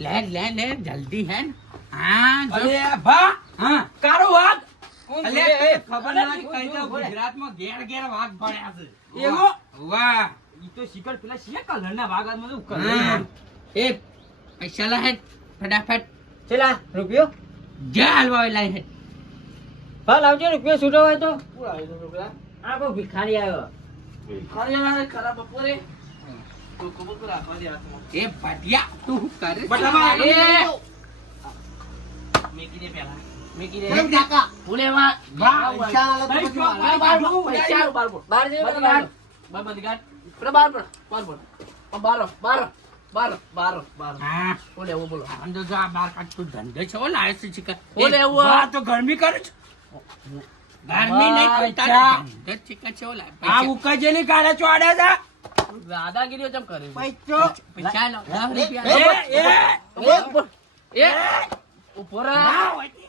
લે જલ્દી હે હા અલે ભા હા કારો વાઘ અલે ખબર ના કઈ તો ગુજરાતમાં ઘેર વાઘ ભણ્યા છે એવો વાહ ઈ તો શિકર પેલા છે કલરના વાઘ માં તો હા. એ પૈસા લા હે ફટાફટ ચલા રૂપિયો જા હલવા લાય હે હા લાવજો રૂપિયો છૂટો હોય તો પૂરા આવી રૂપિયા આ કોઈ ભિખારી આવ્યો ખાલી ખરાબ બપોરે તો કબૂલ પર રાખવા દે હાથમાં એ ભટિયા તું શું કરે બટાવા એ મેકી દે પેલા મેકી કેમ કાકા ફૂલેવા વાહ, પૈસા બાર જે હા બોલો આંધો જો આ બાર કાઢ તું ધંધો છો લાય છે ચિકન ઓલે એ એવો. વાહ, તો ગરમી કરું છું ગરમી નહીં વાહ, કરતા અચ્છા. ધંધો ચિકન છો લાય આ ઉકાજેની કાળે ચોડે છે દાદાગીરીઓ ચમ કરે પૈસા લો 10 રૂપિયા એ ઉપર ના હોય તે.